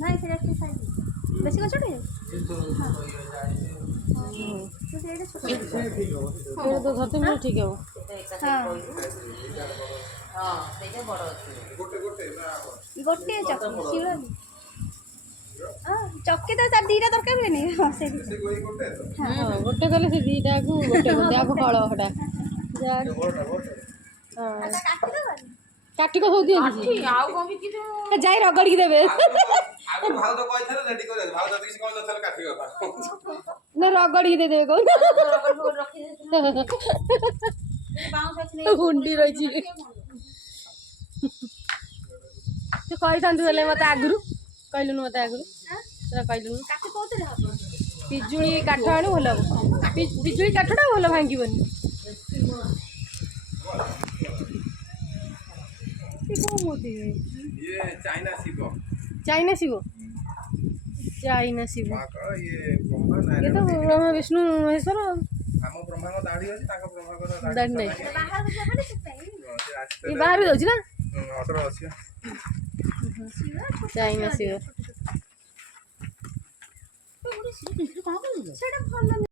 नहीं से रखते साइज बेसी को छोटे तो सेटा छोटे ये तो धरते में ठीक है वो। हां ସେଇଟା ବଡ଼ ଅଛି गोटे चक्की शिवरा चक्की तो सर दीटा दरकार हुए नहीं हां से हाँ गोटे गले से दीटा को गोटे गोटे आगो फल हटा जा हां काटी दो काटी को हो दिए କାଠି ଆଉ କଣ ବି କିଛି जाई रगड़ के देबे आगो भाव तो कहथले रेडी करे भाव जति किसी कहल थले काठी गला ना रगड़ के दे देबे को ରଖି ବାଉଁଶ ଅଛି हुंडी रही छी तू कहि थांतु हेले मते आगुरु कहलुनु मते आगुरु तोरा कहलुनु काटी कोतरे हबो पिजुली काठ आणु भल पिजुली काठटा भल भांगिबनी को मोती ये चाइना शिव चाइना शिव चाइना शिव ये ब्रह्मा ये नारायण तो ब्रह्मा विष्णु महेश्वर हम ब्रह्मा को दाढ़ी अछि ताको ब्रह्मा को दाढ़ी नहीं बाहर को जाबे से से ये बाहर जाउछि ना अटर अछि चाइना शिव କଣ କରୁଛୁ सेटा भल